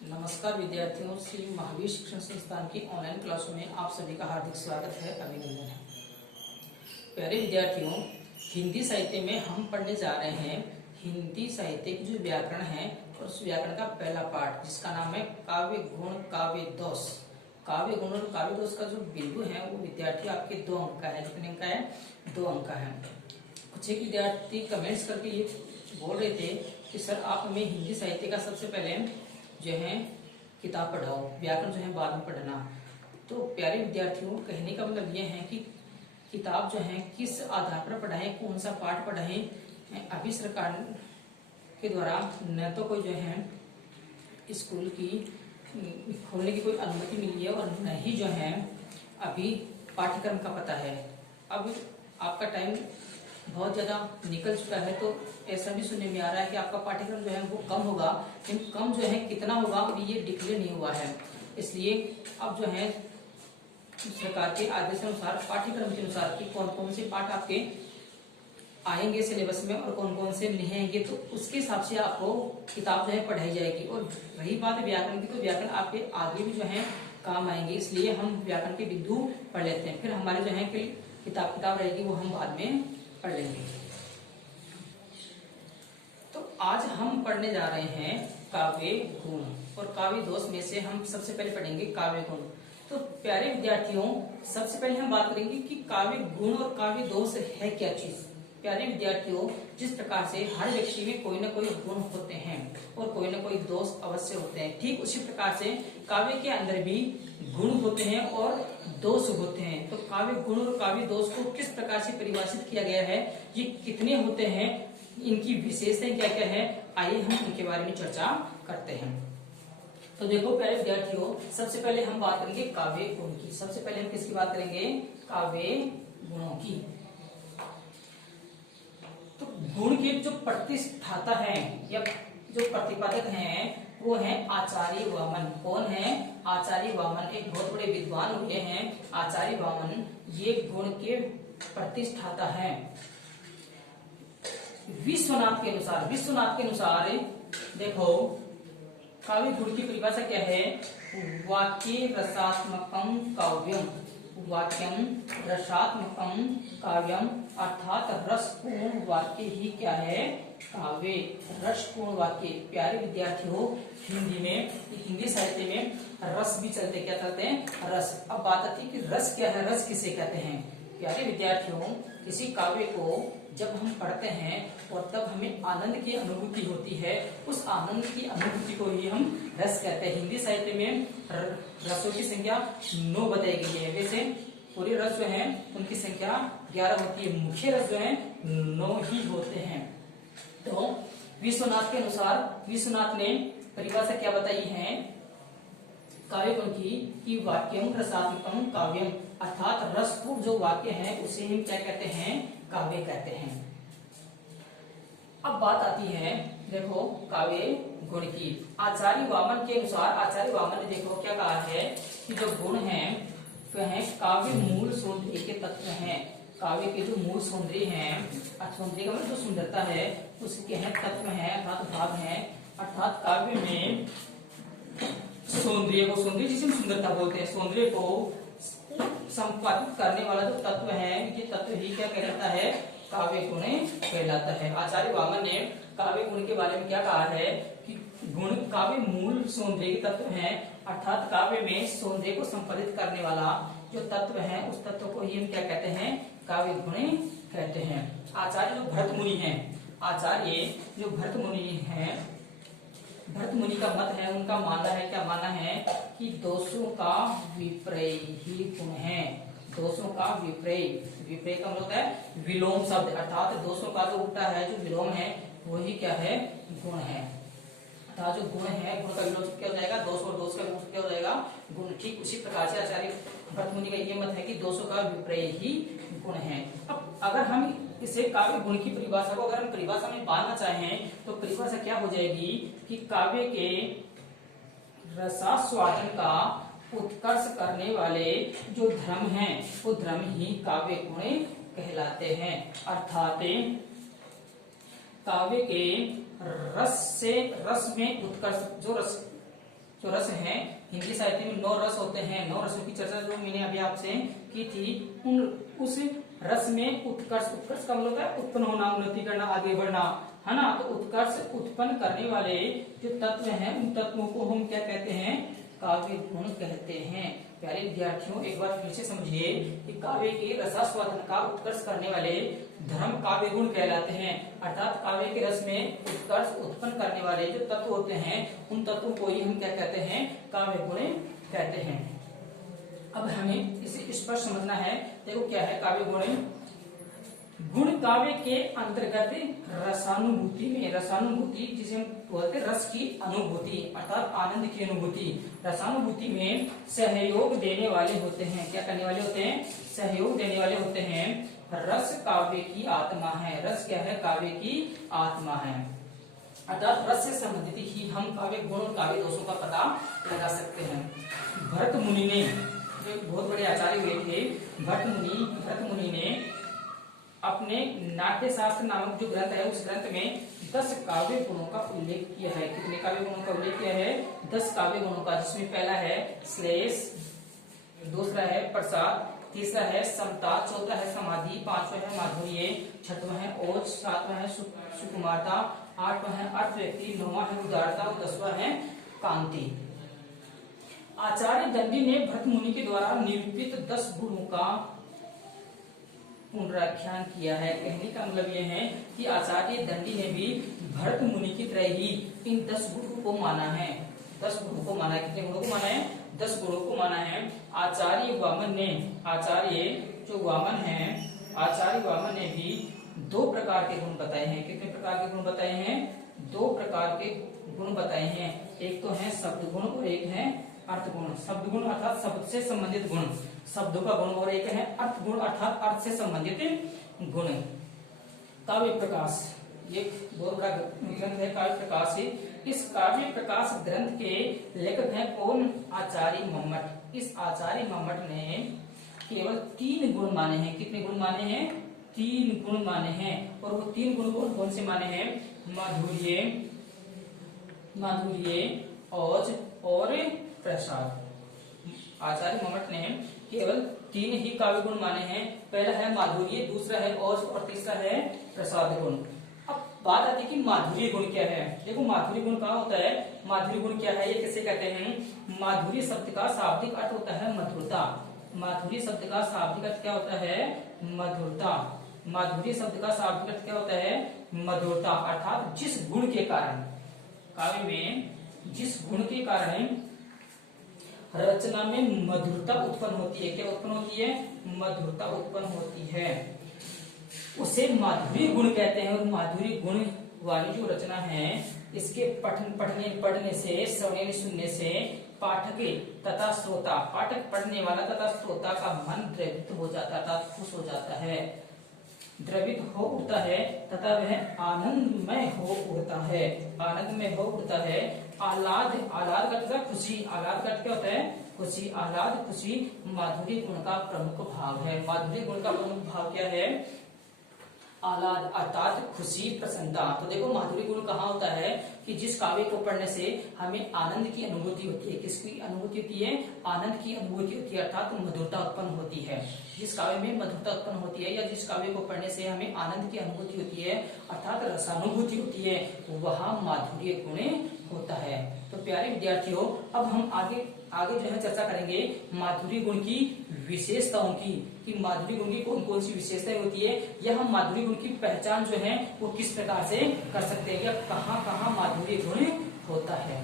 नमस्कार विद्यार्थियों, श्री महावीर शिक्षण संस्थान की ऑनलाइन क्लासों में आप सभी का हार्दिक स्वागत है, अभिनंदन है। प्यारे विद्यार्थियों, हिंदी साहित्य में हम पढ़ने जा रहे हैं हिंदी साहित्य की जो व्याकरण है और उस व्याकरण का पहला पाठ जिसका नाम है काव्य गुण काव्य दोष। काव्य गुण और काव्य दोष का जो बिंदु है वो विद्यार्थी आपके 2 अंक का है। कितने अंक का है? 2 अंक का है। कुछ एक विद्यार्थी कमेंट्स करके ये बोल रहे थे कि सर आप हमें हिंदी साहित्य का सबसे पहले जो है किताब पढ़ाओ, व्याकरण जो है बाद में पढ़ना। तो प्यारे विद्यार्थियों, कहने का मतलब ये है कि किताब जो है किस आधार पर पढ़ाएं, कौन सा पाठ पढ़ाएं। अभी सरकार के द्वारा न तो कोई जो है स्कूल की खोलने की कोई अनुमति मिली है और न ही जो है अभी पाठ्यक्रम का पता है। अब आपका टाइम बहुत ज्यादा निकल चुका है, तो ऐसा भी सुनने में आ रहा है कि आपका पाठ्यक्रम जो है वो कम होगा, लेकिन कम जो है कितना होगा अभी ये डिक्लेयर नहीं हुआ है। इसलिए अब जो है सरकार के आदेश अनुसार पाठ्यक्रम के अनुसार कि कौन कौन से पाठ आपके आएंगे सिलेबस में और कौन कौन से नहीं आएंगे, तो उसके हिसाब से आपको किताब जो है पढ़ाई जाएगी। और रही बात व्याकरण की, तो व्याकरण आपके आगे भी जो है काम आएंगे, इसलिए हम व्याकरण के बिंदु पढ़ लेते हैं। फिर हमारे जो है किताब रहेगी वो हम बाद में पढ़ लेंगे। तो आज हम पढ़ने जा रहे हैं काव्य गुण और काव्य दोष में से हम सबसे पहले पढ़ेंगे काव्य गुण। तो प्यारे विद्यार्थियों, सबसे पहले हम बात करेंगे कि काव्य गुण और काव्य दोष है क्या चीज। प्यारे विद्यार्थियों, जिस प्रकार से हर व्यक्ति में कोई ना कोई गुण होते हैं और कोई ना कोई दोष अवश्य होते हैं, ठीक उसी प्रकार से काव्य के अंदर भी गुण होते हैं और दोष होते हैं। तो काव्य गुण और काव्य दोष को किस प्रकार से परिभाषित किया गया है, ये कितने होते हैं, इनकी विशेषताएं क्या क्या है, आइए हम इनके बारे में चर्चा करते हैं। तो देखो प्यारे विद्यार्थियों, सबसे पहले हम बात करेंगे काव्य गुण की। सबसे पहले हम किसकी बात करेंगे? काव्य गुणों की। तो गुण के जो प्रतिष्ठाता है या जो प्रतिपादक हैं वो है आचार्य वामन। कौन है? आचार्य वामन एक बहुत बड़े विद्वान हुए हैं आचार्य वामन, ये गुण के प्रतिष्ठाता है। विश्वनाथ के अनुसार देखो काव्य गुण की परिभाषा क्या है? वाक्य रसात्मकम काव्यम, वाक्यम रसात्मकम काव्यम, अर्थात रसपूर्ण वाक्य ही क्या है? काव्य। रसपूर्ण वाक्य। प्यारे विद्यार्थियों, हिंदी साहित्य में रस भी चलते, क्या चलते हैं? रस। अब बात आती है कि रस क्या है, रस किसे कहते हैं। प्यारे विद्यार्थियों, किसी काव्य को जब हम पढ़ते हैं और तब हमें आनंद की अनुभूति होती है, उस आनंद की अनुभूति को ही हम रस कहते हैं। हिंदी साहित्य में रसों की संख्या 9 बताई गई है। वैसे पूरे रस जो है उनकी संख्या 11 होती है, मुख्य रस जो है 9 ही होते हैं। तो विश्वनाथ के अनुसार, विश्वनाथ ने परिभाषा क्या बताई है काव्य गुण की कि वाक्यम रसात्मकम काव्यम, अर्थात रसपूर्ण जो वाक्य है उसे हम क्या कहते हैं? काव्य कहते हैं। अब बात आती है देखो काव्य गुण की। आचार्य वामन के अनुसार, आचार्य वामन ने देखो क्या कहा है कि जो गुण है वह है काव्य मूल सौंदर्य के तत्व हैं। काव्य के जो मूल सौंदर्य हैं, सौंदर्य का मतलब जो सुंदरता है उसके हैं तत्व हैं, अर्थात भाव हैं। अर्थात काव्य में सौंदर्य को, सौंदर्य जिसे हम सुंदरता बोलते हैं, सौंदर्य को संपादित करने वाला जो तत्व है, ये तत्व ही क्या कहलाता है? काव्य गुण कहलाता है। आचार्य वामन ने काव्य गुण के बारे में क्या कहा है कि गुण काव्य मूल सौंदर्य के तत्व हैं, अर्थात काव्य में सौंदर्य को संपादित करने वाला जो तत्व है उस तत्व को ही हम क्या कहते हैं? काव्य गुण कहते हैं। आचार्य जो भरत मुनि हैं, आचार्य जो भरत मुनि हैं, भरत मुनि का मत है, उनका मानना है, क्या मानना है कि दोषों का विपर्य ही गुण है। दोषों का विपर्य, विपर्य का मतलब है विलोम शब्द, अर्थात दोषों का जो उल्टा है, जो विलोम है, वही क्या है? गुण है। अर्थात जो गुण है, गुण का विलोम क्या हो जाएगा? दोष, और दोष का विलोम क्या हो जाएगा? गुण। ठीक उसी प्रकार से आचार्य भरत मुनि का ये मत है कि दोषों का विपर्य ही गुण है। अब अगर हम इसे काव्य गुण की परिभाषा को अगर हम परिभाषा में बांधना चाहें तो परिभाषा क्या हो जाएगी कि काव्य के रसास्वादन का उत्कर्ष करने वाले जो धर्म हैं वो धर्म ही काव्य गुण कहलाते हैं। अर्थात काव्य के रस में उत्कर्ष, जो रस जो रस है, हिंदी साहित्य में 9 रस होते हैं। 9 रसों की चर्चा जो मैंने अभी आपसे की थी, उस रस में उत्कर्ष, उत्कर्ष का मतलब है उत्पन्न होना, उन्नति करना, आगे बढ़ना, है ना। तो उत्कर्ष उत्पन्न करने वाले जो तत्व हैं, उन तत्वों को हम क्या कहते हैं? काव्य गुण कहते हैं। प्यारे विद्यार्थियों, एक बार फिर से समझिए कि काव्य के रसास्वादन का उत्कर्ष करने वाले धर्म काव्य गुण कहलाते हैं। अर्थात काव्य के रस में उत्कर्ष उत्पन्न करने वाले जो तत्व होते हैं, उन तत्वों को ही हम क्या कहते हैं? काव्य गुण कहते हैं। अब हमें इसे स्पष्ट समझना है। देखो क्या है काव्य गुण? गुण काव्य के अंतर्गत रसानुभूति में, रसानुभूति जिसे हम बोलते हैं रस की अनुभूति, अर्थात आनंद की अनुभूति, रसानुभूति में सहयोग देने वाले होते हैं। क्या करने वाले होते हैं? सहयोग देने वाले होते हैं। रस काव्य की आत्मा है। रस क्या है? काव्य की आत्मा है। अर्थात रस से संबंधित ही हम काव्य गुण और काव्य दोषों का पता लगा सकते हैं। भरत मुनि ने, जो बहुत बड़े आचार्य हुए थे, भरत मुनि ने अपने नाट्य शास्त्र नामक जो ग्रंथ है, उस ग्रंथ में 10 काव्य गुणों का उल्लेख किया है। कितने काव्य गुणों का उल्लेख किया है? 10 काव्य गुणों का, जिसमें पहला है श्लेष, दूसरा है प्रसाद, तीसरा है समता, चौथा है समाधि, पांचवा है माधुर्य, छठवां है ओज, सातवां है सुकुमारता, आठवां है अर्थ व्यक्ति, नौवां है उदारता और 10वां है कांति। आचार्य दंडी ने भरत मुनि के द्वारा निरूपित 10 गुणों का पुनराख्यान किया है। कहने का मतलब यह है कि आचार्य दंडी ने भी भरत मुनि की तरह ही इन 10 गुणों को माना है। 10 गुणों को माना है। कितने गुणों को माना है? 10 गुणों को माना है। आचार्य वामन ने, आचार्य जो वामन है, आचार्य वामन ने भी 2 प्रकार के गुण बताए हैं। कितने प्रकार के गुण बताए हैं? 2 प्रकार के गुण बताए हैं। एक तो है शब्द गुण और एक है अर्थ गुण। शब्द गुण अर्थात शब्द से संबंधित गुण, शब्दों का गुण, और एक है अर्थ गुण अर्थात अर्थ से संबंधित गुण। काव्य प्रकाश, एक बहुत बड़ा ग्रंथ है काव्य प्रकाश। इस काव्य प्रकाश ग्रंथ के लेखक हैं कौन? आचार्य मम्मट। इस आचार्य मम्मट ने केवल 3 गुण माने हैं। कितने गुण माने हैं? 3 गुण माने हैं। और वो 3 गुण कौन कौन से माने हैं? माधुर्य, ओज और प्रसाद। आचार्य मम्मट ने केवल 3 ही काव्य गुण माने हैं। पहला है माधुर्य, दूसरा है ओज और तीसरा है प्रसाद गुण। अब बात आती है कि माधुर्य गुण क्या है। देखो माधुर्य गुण कहाँ होता है? माधुर्य गुण क्या है, ये किसे कहते हैं? माधुर्य शब्द का शाब्दिक अर्थ होता है मधुरता। माधुर्य शब्द का शाब्दिक अर्थ क्या होता है? मधुरता। माधुर्य शब्द का शाब्दिक अर्थ क्या होता है? मधुरता। अर्थात जिस गुण के कारण, काव्य में जिस गुण के कारण रचना में मधुरता उत्पन्न होती है। क्या उत्पन्न होती है? मधुरता उत्पन्न होती है, उसे माधुर्य गुण कहते हैं। और माधुर्य गुण वाली जो रचना है, इसके पढ़ने से, श्रवण सुनने से पाठक तथा श्रोता, पाठक पढ़ने वाला तथा श्रोता का मन द्रवित हो जाता था, खुश हो जाता है, द्रवित हो उठता है तथा वह आनंदमय हो उठता है। आनंदमय हो उठता है। आह्लाद, आह्लाद का खुशी, आह्लाद का क्या होता है? खुशी। आह्लाद, खुशी माधुर्य गुण का प्रमुख भाव है। माधुर्य गुण का प्रमुख भाव क्या है? आह्लाद अर्थात खुशी, प्रसन्नता। तो देखो माधुर्य गुण कहाँ होता है कि जिस काव्य को पढ़ने से हमें आनंद की अनुभूति होती है। किसकी अनुभूति होती है? आनंद की अनुभूति होती है, अर्थात मधुरता उत्पन्न होती है। जिस काव्य में मधुरता उत्पन्न होती है या जिस काव्य को पढ़ने से हमें आनंद की अनुभूति होती है, अर्थात रसानुभूति होती है, वहाँ माधुर्य गुण होता है। तो प्यारे विद्यार्थियों, अब हम आगे जो है चर्चा करेंगे माधुर्य गुण की विशेषताओं की, कि माधुर्य गुण की कौन कौन सी विशेषताएं होती है, या हम माधुर्य गुण की पहचान जो है वो किस प्रकार से कर सकते हैं, या कहाँ कहाँ माधुर्य गुण होता है।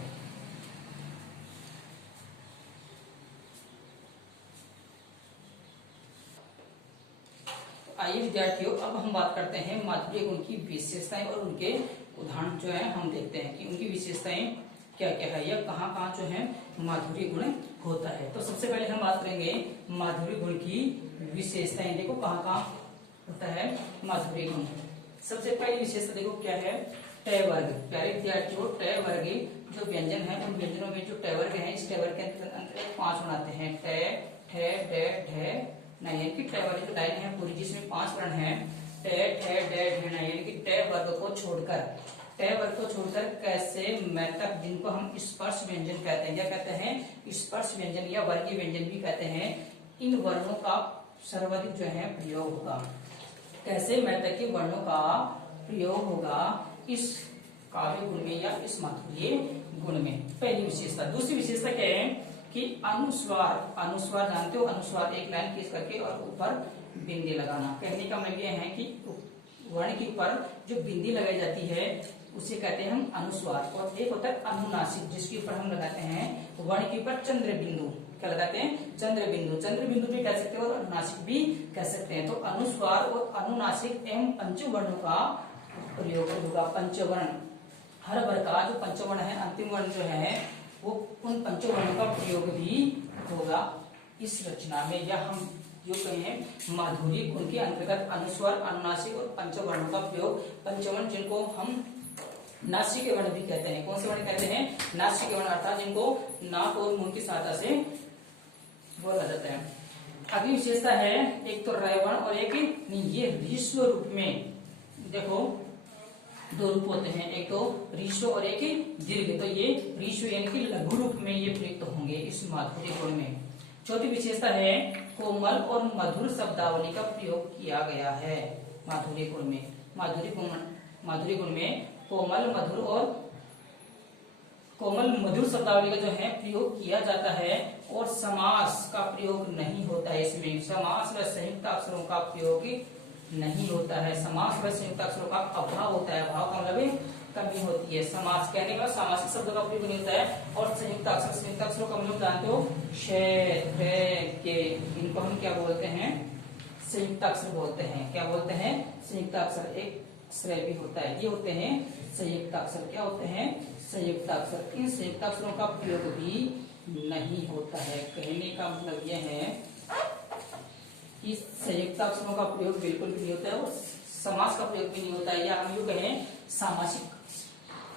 आइए विद्यार्थियों, अब हम बात करते हैं माधुर्य गुण की विशेषताएं और उनके उदाहरण जो है हम देखते हैं कि उनकी विशेषताएं क्या क्या है या कहाँ कहाँ जो है माधुर्य गुण होता है। तो सबसे पहले हम बात करेंगे माधुर्य गुण की विशेषताएं। देखो कहाँ कहाँ होता है माधुर्य गुण। सबसे पहली विशेषता देखो क्या है? ट वर्ग। प्यारे विद्यार्थियों, ट वर्ग जो व्यंजन है, उन व्यंजनों में जो ट वर्ग है, इस ट वर्ग के अंतर्गत 5 बनाते हैं। ट, ठ, ड, ढ, न, यानी कि ट वाली जो लाइन है पूरी, जिसमें 5 वर्ण है, ट, ठ, ड, ढ, न, यानी कि ट वर्ग को छोड़कर ट वर्ग को छोड़कर कैसे मैतक, जिनको हम स्पर्श व्यंजन कहते हैं, क्या कहते हैं, स्पर्श व्यंजन या वर्गीय व्यंजन भी कहते हैं, इन वर्णों का सर्वाधिक जो है प्रयोग होगा। कैसे मैतक के वर्णों का प्रयोग होगा इस काव्य गुण में या इस माधुर्य गुण में, पहली विशेषता। दूसरी विशेषता क्या है कि अनुस्वार, अनुस्वार जानते हो, अनुस्वार एक लाइन खींच करके और ऊपर बिंदी लगाना। कहने का मतलब यह है कि वर्ण के ऊपर जो बिंदी लगाई जाती है उसे कहते हैं हम अनुस्वार। और एक होता है अनुनासिक, जिसके ऊपर हम लगाते हैं वर्ण के ऊपर चंद्र बिंदु, क्या लगाते हैं, चंद्र बिंदु। चंद्र बिंदु भी कह सकते हैं और अनुनासिक भी कह सकते हैं। तो अनुस्वार और अनुनासिक एवं पंचवर्णों का प्रयोग होगा। पंचवर्ण, हर वर्ग का जो पंचवर्ण है, अंतिम वर्ण जो है वो उन पंचवर्णों का प्रयोग भी होगा इस रचना में। या हम जो कहें माधुर्य गुण के अंतर्गत अनुस्वार, अनुनासिक और पंचवर्णों का प्रयोग, पंचवर्ण जिनको हम नासिक वर्ण भी कहते हैं। कौन से वर्ण कहते हैं, नासिक वर्ण, अर्थात जिनको नाक और मुंह की सहायता से बोला जाता है। अगली विशेषता है एक तो रय वर्ण और एक ये ह्रस्व रूप में। देखो दो रूप होते हैं, एक तो ह्रस्व और एक दीर्घ। तो ये ह्रस्व यानी कि लघु रूप में ये प्रयुक्त होंगे इस माधुर्य गुण में। चौथी विशेषता है कोमल और मधुर शब्दावली का प्रयोग किया गया है माधुर्य गुण में। माधुर्य गुण में कोमल मधुर शब्दावली का जो है प्रयोग किया जाता है और समास का प्रयोग नहीं होता है इसमें। समास व संयुक्त अक्षरों का प्रयोग नहीं होता है। समास व संयुक्त अक्षरों का अभाव होता है। अभाव का मतलब कमी होती है। समास कहने के बाद सामासिक शब्दों का प्रयोग नहीं होता है। और संयुक्त अक्षरों का मतलब जानते हो, के, इनको हम क्या बोलते हैं, संयुक्त अक्षर बोलते हैं। क्या बोलते हैं, संयुक्त अक्षर। एक श्रेय भी होता है, ये होते हैं संयुक्त अक्षर। क्या होते हैं, संयुक्त अक्षर। इन संयुक्त अक्षरों का प्रयोग भी नहीं होता है। कहने का मतलब यह है कि संयुक्त अक्षरों का प्रयोग बिल्कुल भी नहीं होता है और समास का प्रयोग भी नहीं होता है। या हम यूं कहें सामासिक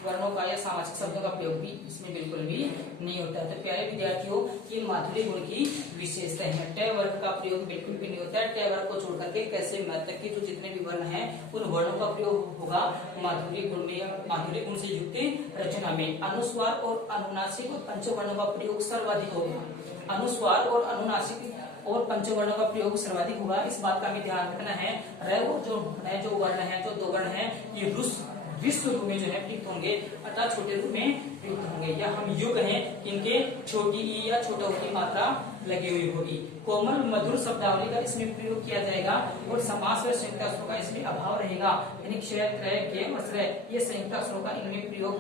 वर्णों का या सामासिक शब्दों का प्रयोग भी इसमें बिल्कुल भी नहीं होता है। तो प्यारे विद्यार्थियों, ये माधुर्य गुण की विशेषता है। ट वर्ग का प्रयोग बिल्कुल भी नहीं होता है। ट वर्ग को छोड़ करके कैसे मैतक के जो जितने भी वर्ण हैं उन वर्णों का प्रयोग होगा माधुर्य गुण में या माधुर्य गुण से युक्त रचना में। अनुस्वार और अनुनासिक और पंचवर्णों का प्रयोग सर्वाधिक होगा। अनुस्वार और अनुनासिक और पंचवर्णों का प्रयोग सर्वाधिक होगा। इस बात का हमें ध्यान रखना है। जो वर्ण है, जो दो वर्ण है, ये विश्व रूप में जो है प्रयुक्त होंगे, अर्थात छोटे रूप में प्रयुक्त होंगे। या हम यूं कहें कि इनके छोटी ई या छोटा ऊ की मात्रा लगी हुई होगी। कोमल मधुर शब्दावली का इसमें प्रयोग किया जाएगा और समास व संयुक्त अक्षरों का इसमें अभाव रहेगा। यानी क्षय, त्रय, के और श्रेय, ये संयुक्त अक्षरों का इनमें प्रयोग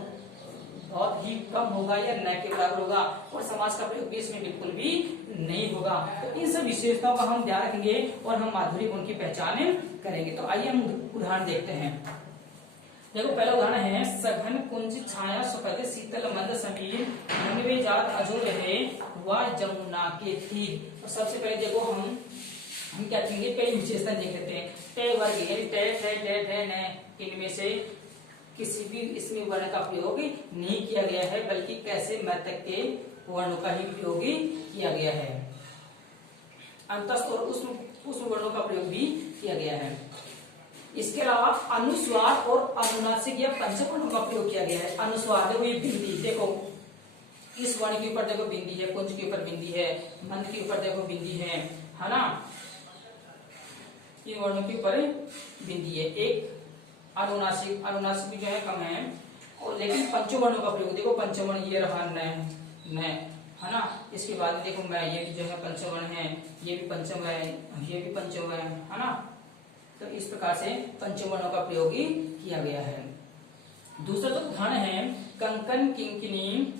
बहुत ही कम होगा या न के बराबर होगा। और समास का प्रयोग भी इसमें बिल्कुल भी नहीं होगा। तो इन सब विशेषताओं का हम ध्यान रखेंगे और हम माधुर्य गुण की पहचान करेंगे। तो आइए हम उदाहरण देखते हैं। देखो पहला उदाहरण है, सघन कुंज छाया सुपथ शीतल मंद समीर मनवे जात अजो रहे व जमुना के तीर। तो सबसे पहले देखो हम क्या करेंगे, पहली विशेषता देख लेते हैं। ट वर्ग इनमें से किसी भी इसमें वर्ण का प्रयोग नहीं किया गया है, बल्कि कैसे मैतक के वर्णों का ही प्रयोग किया गया है। अंतस्थ और उष्म वर्णों का प्रयोग भी किया गया है। इसके अलावा अनुस्वार और अनुनासिक या पंचवर्णों का प्रयोग किया गया है। अनुस्वार देखो, ये बिंदी, देखो इस वर्ण के ऊपर देखो बिंदी है, कुंज के ऊपर बिंदी है, मंद के ऊपर देखो बिंदी है ना, इन वर्णों के ऊपर बिंदी है। एक अनुनासिक भी जो है कम है, और लेकिन पंचवर्णों का प्रयोग देखो, पंचवर्ण ये रहा न है ना। इसके बाद देखो मैं, ये भी जो है पंचवर्ण है, ये भी पंचम है, ये भी पंचम है ना। तो इस प्रकार से पंचवर्णों का प्रयोग किया गया है। दूसरा तो उदाहरण है, कंकन किंकिनी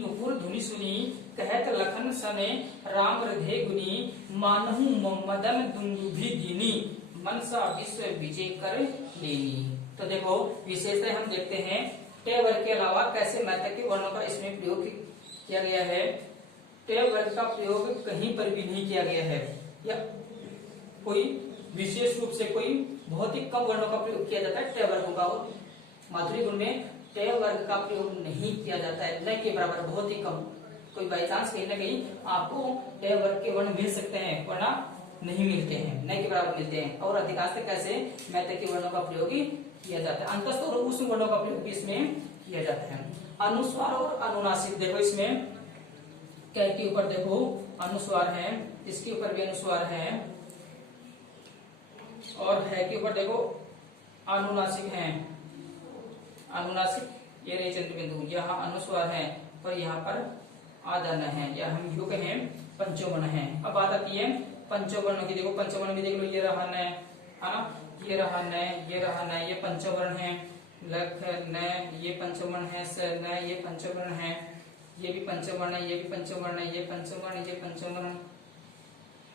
नुपुर धुनि सुनी कहत लखन सने राम हृदय गुनी मानहु मदन दुंदुभि गिनी मनसा विश्व विजय कर लेनी। तो देखो विशेषता हम देखते हैं। ट वर्ग के अलावा कैसे मैतक के वर्णों का इसमें प्रयोग किया गया है। ट वर्ग का प्रयोग कहीं पर भी नहीं किया गया है, या कोई विशेष रूप से कोई बहुत ही कम वर्णों का प्रयोग किया जाता है ट वर्गों का। माधुर्य गुण में ट वर्ग का प्रयोग नहीं किया जाता है, न के बराबर, बहुत ही कम। कोई बाई चांस कहीं ना कहीं आपको ट वर्ग के वर्ण मिल सकते हैं, वरना नहीं मिलते हैं, न के बराबर मिलते हैं। और अधिकांश कैसे मैतक के वर्णों का प्रयोग किया जाता है। अंतस्थ और उष्ण वर्णों का प्रयोग भी इसमें किया जाता है। अनुस्वार और अनुनासिक, देखो इसमें कै के ऊपर देखो अनुस्वार है, इसके ऊपर भी अनुस्वार है, और है के ऊपर देखो अनुनासिक है। अनुनासिक ये रहे चंद्र बिंदु, यहाँ अनुस्वार है और यहाँ पर आदन है, या हम यूं कहें पंचोवर्ण है। अब बात आती है पंचोवर्ण की। देखो पंचोवर्ण में देख लो, ये रहा न, है ना, ये रहा न, ये रहा न, ये पंचवर्ण है। लख न, ये पंचवर्ण है। स न, ये पंचवर्ण है। ये भी पंचवर्ण है, ये भी पंचवर्ण है, ये पंचवर्ण, ये पंचवर्ण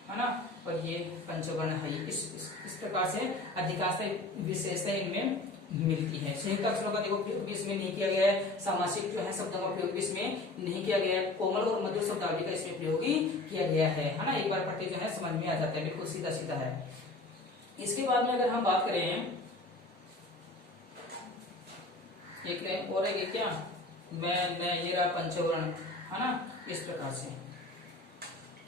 है ना, और ये पंचवर्ण है। इस प्रकार से अधिकांश विशेषता इनमें मिलती है। संयुक्त अक्षरों का देखो प्रयोग भी इसमें नहीं किया गया है। सामासिक जो है शब्दों का प्रयोग भी इसमें नहीं किया गया है। कोमल और मधुर शब्दावली का इसमें प्रयोग ही किया गया है ना। एक बार पढ़ते जो है समझ में आ जाता है, बिल्कुल सीधा सीधा है। इसके बाद में अगर हम बात करें, एक और है क्या, मैं न, ये रहा पंचवर्ण है ना, इस प्रकार से।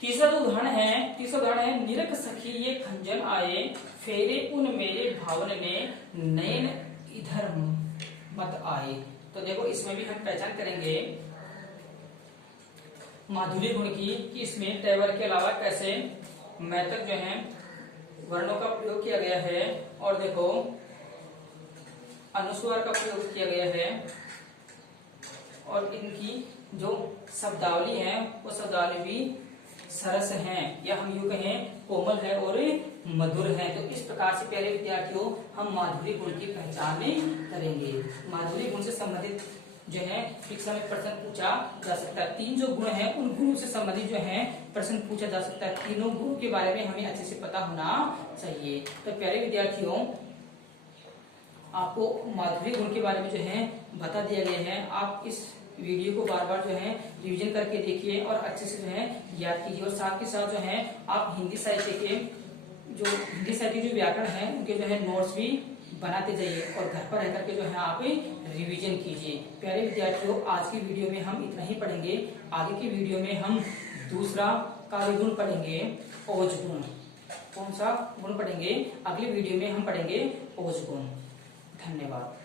तीसरा जो उदाहरण है निरख सखी ये खंजन आए, फेरे उन मेरे भावन में, नयन इधर मत आए। तो देखो इसमें भी हम पहचान करेंगे माधुर्य गुण की, कि इसमें तेवर के अलावा कैसे मैथक जो है वर्णों का प्रयोग किया गया है, और देखो अनुस्वार का प्रयोग किया गया है, और इनकी जो शब्दावली है वो शब्दावली भी सरस है, या हम यूं कहें कोमल है और मधुर है। तो इस प्रकार से प्यारे विद्यार्थियों हम माधुर्य गुण की पहचान करेंगे। माधुर्य गुण से संबंधित जो है परीक्षा में प्रश्न पूछा जा सकता है। 3 जो गुण है उन गुणों से संबंधित जो है प्रश्न पूछा जा सकता है। तीनों गुणों के बारे में हमें अच्छे से पता होना चाहिए। तो प्यारे विद्यार्थियों आपको माधुर्य गुण के बारे में जो है बता दिया गया है। आप इस वीडियो को बार बार जो है रिवीजन करके देखिए और अच्छे से जो है याद कीजिए, और साथ के साथ जो है आप हिंदी साहित्य के जो व्याकरण है उनके जो है नोट्स भी बनाते जाइए, और घर पर रह करके जो है आप रिवीजन कीजिए। प्यारे विद्यार्थियों आज की वीडियो में हम इतना ही पढ़ेंगे। आगे की वीडियो में हम दूसरा काव्य गुण पढ़ेंगे, ओज गुण। कौन सा गुण पढ़ेंगे? अगली वीडियो में हम पढ़ेंगे ओज गुण। धन्यवाद।